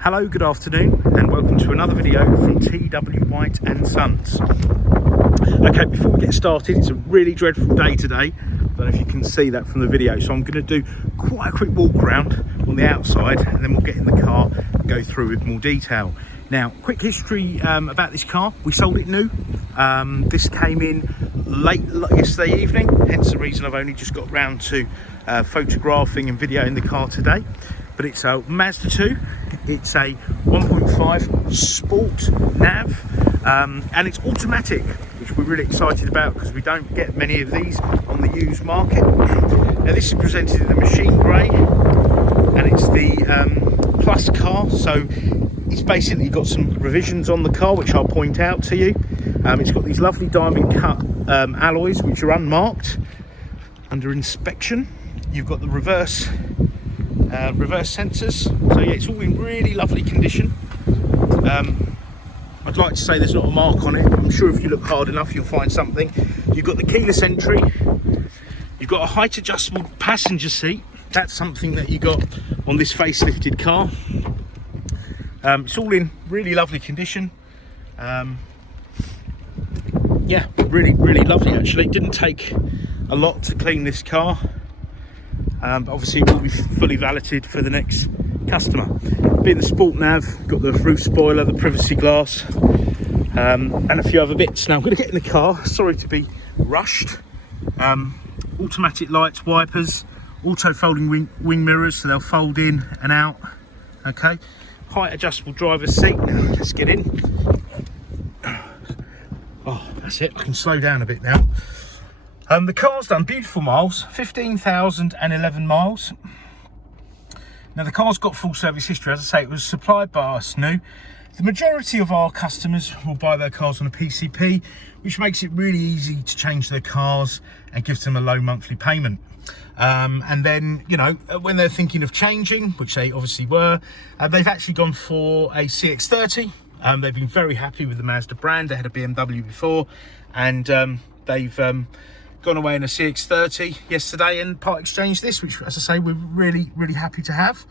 Hello, good afternoon, and welcome to another video from TW White and Sons. Okay, before we get started, it's a really dreadful day today. I don't know if you can see that from the video, so I'm going to do quite a quick walk around on the outside, and then we'll get in the car and go through with more detail. Now, quick history about this car. We sold it new. This came in late yesterday evening, hence the reason I've only just got round to photographing and videoing the car today. But it's a Mazda 2. It's a 1.5 Sport Nav, and it's automatic, which we're really excited about because we don't get many of these on the used market. Now, this is presented in the machine grey, and it's the plus car, so it's basically got some revisions on the car which I'll point out to you. It's got these lovely diamond cut alloys which are unmarked under inspection. You've got the reverse sensors, so yeah, it's all in really lovely condition. I'd like to say there's not a mark on it, but I'm sure if you look hard enough you'll find something. You've got the keyless entry, you've got a height adjustable passenger seat. That's something that you got on this facelifted car. It's all in really lovely condition. Yeah, really lovely actually. It didn't take a lot to clean this car. But obviously it will be fully validated for the next customer. Being the Sport Nav, got the roof spoiler, the privacy glass, and a few other bits. Now I'm going to get in the car. Sorry to be rushed. Automatic lights, wipers, auto folding wing mirrors, so they'll fold in and out. Okay, height adjustable driver's seat. Now let's get in. Oh, that's it. I can slow down a bit now. The car's done beautiful miles, 15,011 miles. Now the car's got full service history. As I say, it was supplied by us new. The majority of our customers will buy their cars on a PCP, which makes it really easy to change their cars and gives them a low monthly payment. And then, you know, when they're thinking of changing, which they obviously were, they've actually gone for a CX-30. They've been very happy with the Mazda brand. They had a BMW before, and they've gone away in a CX-30 yesterday and part exchanged this, which, as I say, we're really happy to have.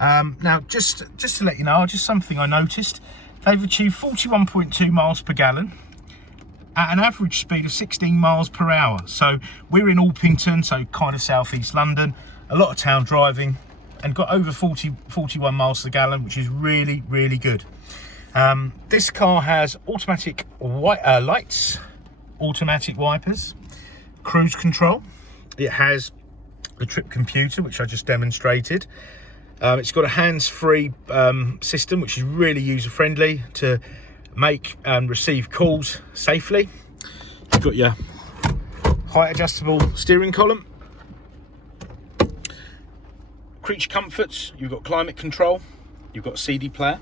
Now, just to let you know, just something I noticed, they've achieved 41.2 miles per gallon at an average speed of 16 miles per hour. So we're in Alpington, so kind of southeast London, a lot of town driving, and got over 41 miles per gallon, which is really good. This car has automatic lights, automatic wipers, cruise control. It has the trip computer, which I just demonstrated. It's got a hands-free system, which is really user-friendly to make and receive calls safely. You've got your height adjustable steering column, creature comforts, you've got climate control, you've got CD player,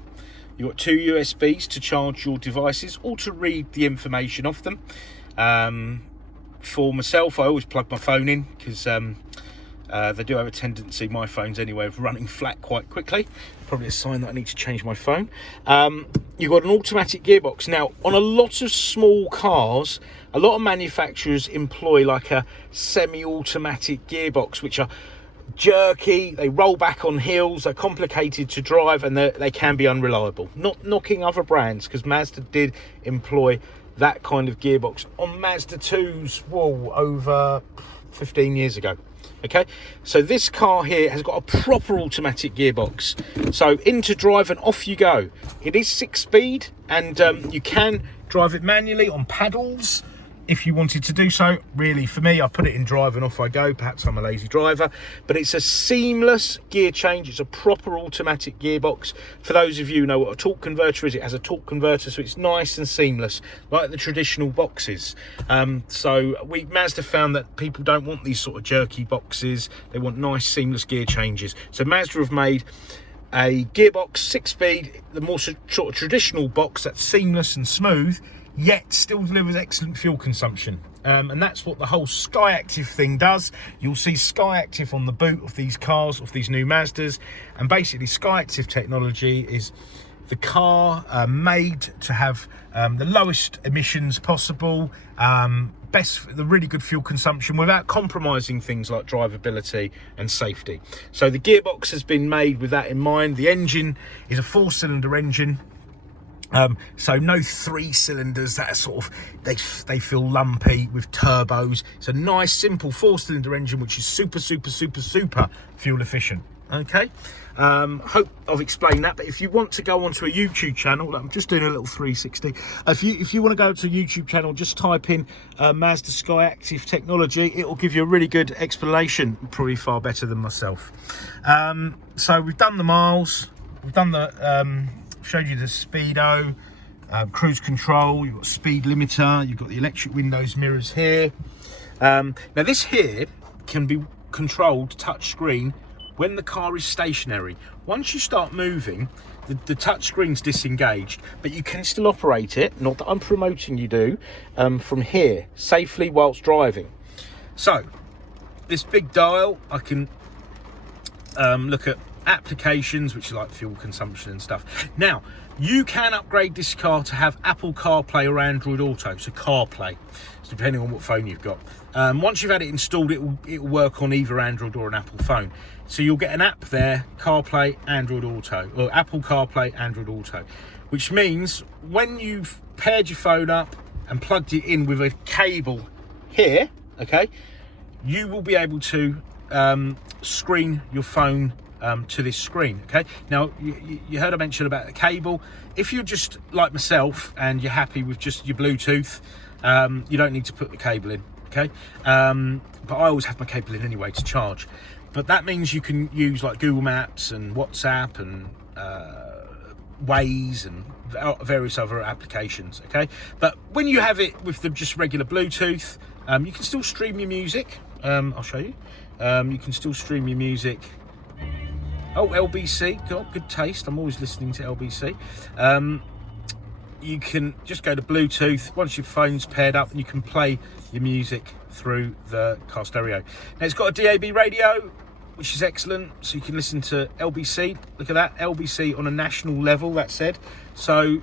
you've got two USBs to charge your devices or to read the information off them. For myself, I always plug my phone in because they do have a tendency, my phones anyway, of running flat quite quickly. Probably a sign that I need to change my phone. You've got an automatic gearbox. Now, on a lot of small cars, a lot of manufacturers employ like a semi-automatic gearbox, which are jerky, they roll back on heels, they're complicated to drive, and they can be unreliable. Not knocking other brands, because Mazda did employ that kind of gearbox on Mazda 2s over 15 years ago. Okay, so this car here has got a proper automatic gearbox, so into drive and off you go. It is 6-speed, and you can drive it manually on paddles if you wanted to do so. Really, for me, I put it in drive and off I go. Perhaps I'm a lazy driver, but it's a seamless gear change. It's a proper automatic gearbox. For those of you who know what a torque converter is, it has a torque converter, so it's nice and seamless, like the traditional boxes. So Mazda found that people don't want these sort of jerky boxes. They want nice, seamless gear changes. So Mazda have made a gearbox, 6-speed, the more sort of traditional box that's seamless and smooth, yet still delivers excellent fuel consumption. And that's what the whole SKYACTIV thing does. You'll see SKYACTIV on the boot of these cars, of these new Mazdas, and basically SKYACTIV technology is the car made to have the lowest emissions possible, the really good fuel consumption without compromising things like drivability and safety. So the gearbox has been made with that in mind. The engine is a 4-cylinder engine. So no 3 cylinders that are sort of, they feel lumpy with turbos. It's a nice simple 4-cylinder engine which is super fuel efficient. Okay, hope I've explained that. But if you want to go onto a YouTube channel, I'm just doing a little 360. If you want to go to a YouTube channel, just type in Mazda SKYACTIV technology. It will give you a really good explanation, probably far better than myself. So we've done the miles, we've done the showed you the speedo, cruise control, you've got speed limiter, you've got the electric windows mirrors here. Now this here can be controlled touch screen when the car is stationary. Once you start moving, the touch screen's disengaged, but you can still operate it, not that I'm promoting you do, from here safely whilst driving. So this big dial, I can look at applications which are like fuel consumption and stuff. Now you can upgrade this car to have Apple CarPlay or Android Auto, so CarPlay, so depending on what phone you've got. Once you've had it installed, it will work on either Android or an Apple phone. So you'll get an app there, CarPlay, Android Auto, or Apple CarPlay, Android Auto, which means when you've paired your phone up and plugged it in with a cable here, okay, you will be able to screen your phone to this screen. Okay, now you heard I mention about the cable. If you're just like myself and you're happy with just your Bluetooth, you don't need to put the cable in. Okay, but I always have my cable in anyway to charge. But that means you can use like Google Maps and WhatsApp and Waze and various other applications. Okay, but when you have it with the just regular Bluetooth, you can still stream your music. I'll show you. You can still stream your music. Oh, LBC, got good taste. I'm always listening to LBC. You can just go to Bluetooth once your phone's paired up, and you can play your music through the car stereo. Now it's got a DAB radio, which is excellent, so you can listen to LBC. Look at that, LBC on a national level, that said. So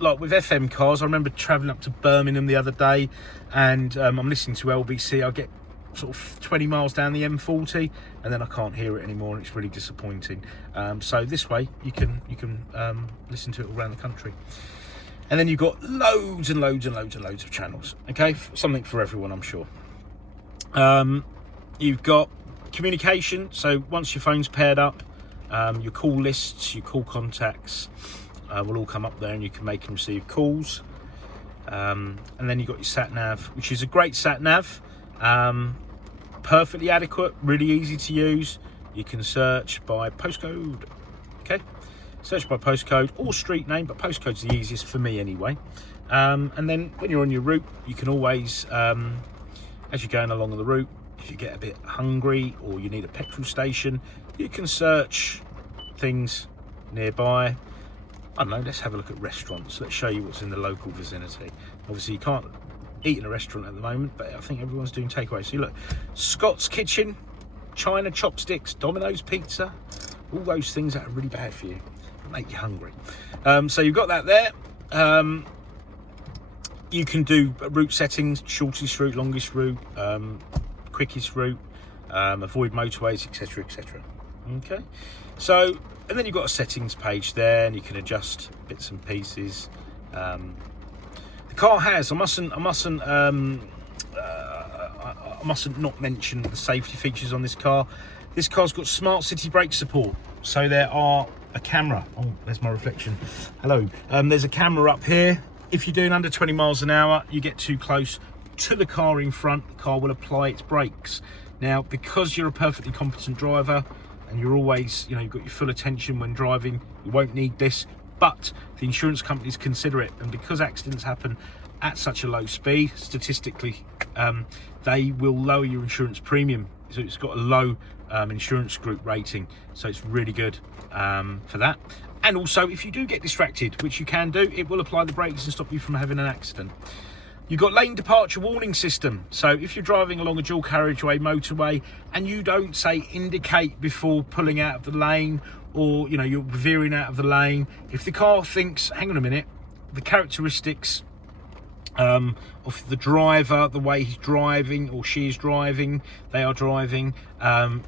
like with FM cars, I remember traveling up to Birmingham the other day, and I'm listening to LBC. I get sort of 20 miles down the M40 and then I can't hear it anymore, and it's really disappointing. So this way you can listen to it all around the country. And then you've got loads and loads of channels. Okay, something for everyone, I'm sure. You've got communication, so once your phone's paired up, your call lists, your call contacts will all come up there, and you can make and receive calls. And then you've got your sat nav, which is a great sat nav, perfectly adequate, really easy to use. You can search by postcode. Okay, search by postcode or street name, but postcode's the easiest for me anyway. And then when you're on your route, you can always, as you're going along the route, if you get a bit hungry or you need a petrol station, you can search things nearby. I don't know, let's have a look at restaurants. Let's show you what's in the local vicinity. Obviously you can't eat in a restaurant at the moment, but I think everyone's doing takeaway. So you look, Scott's Kitchen, China Chopsticks, Domino's Pizza, all those things that are really bad for you, make you hungry. So you've got that there. You can do route settings, shortest route, longest route, quickest route, avoid motorways, etc, etc. Okay, so, and then you've got a settings page there, and you can adjust bits and pieces. The car has, I mustn't not mention the safety features on this car. This car's got smart city brake support, so there are a camera. Oh, there's my reflection. Hello. There's a camera up here. If you're doing under 20 miles an hour, you get too close to the car in front, the car will apply its brakes. Now, because you're a perfectly competent driver and you're always, you've got your full attention when driving, you won't need this, but the insurance companies consider it, and because accidents happen at such a low speed, statistically, they will lower your insurance premium. So it's got a low insurance group rating, so it's really good for that. And also, if you do get distracted, which you can do, it will apply the brakes and stop you from having an accident. You've got lane departure warning system. So if you're driving along a dual carriageway motorway and you don't, say, indicate before pulling out of the lane, or you know, you're veering out of the lane, if the car thinks, hang on a minute, the characteristics of the driver, the way he's driving or she is driving, they are driving,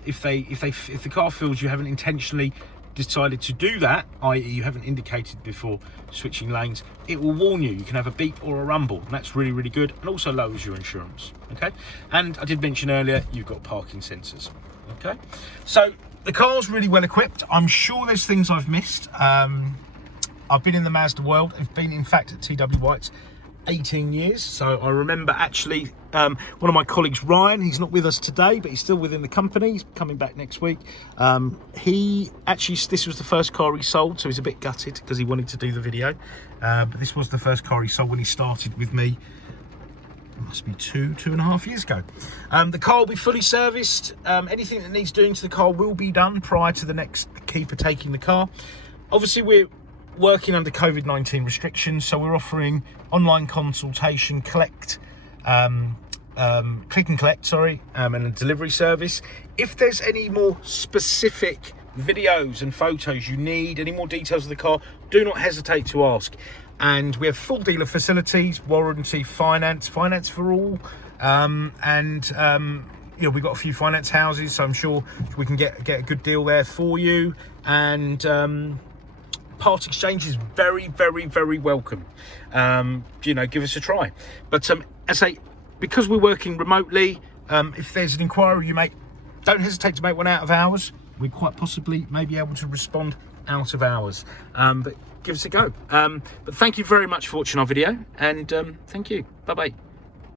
if the car feels you haven't intentionally decided to do that, i.e. you haven't indicated before switching lanes, it will warn you. You can have a beep or a rumble, and that's really, really good, and also lowers your insurance. Okay, and I did mention earlier, you've got parking sensors. Okay, so the car's really well equipped. I'm sure there's things I've missed. I've been in the Mazda world. I've been, in fact, at TW White's 18 years. So I remember actually one of my colleagues, Ryan, he's not with us today, but he's still within the company. He's coming back next week. He actually, this was the first car he sold, so he's a bit gutted because he wanted to do the video. But this was the first car he sold when he started with me. It must be two and a half years ago. The car will be fully serviced. Anything that needs doing to the car will be done prior to the next keeper taking the car. Obviously, we're working under COVID-19 restrictions, so we're offering online consultation, click and collect, and a delivery service. If there's any more specific videos and photos you need, any more details of the car, do not hesitate to ask. And we have full dealer facilities, warranty, finance for all, you know, we've got a few finance houses, so I'm sure we can get a good deal there for you. And part exchange is very, very, very welcome. You know, give us a try. But as I say, because we're working remotely, if there's an inquiry you make, don't hesitate to make one out of hours. We quite possibly may be able to respond out of hours. But give us a go. But thank you very much for watching our video, and thank you. Bye-bye.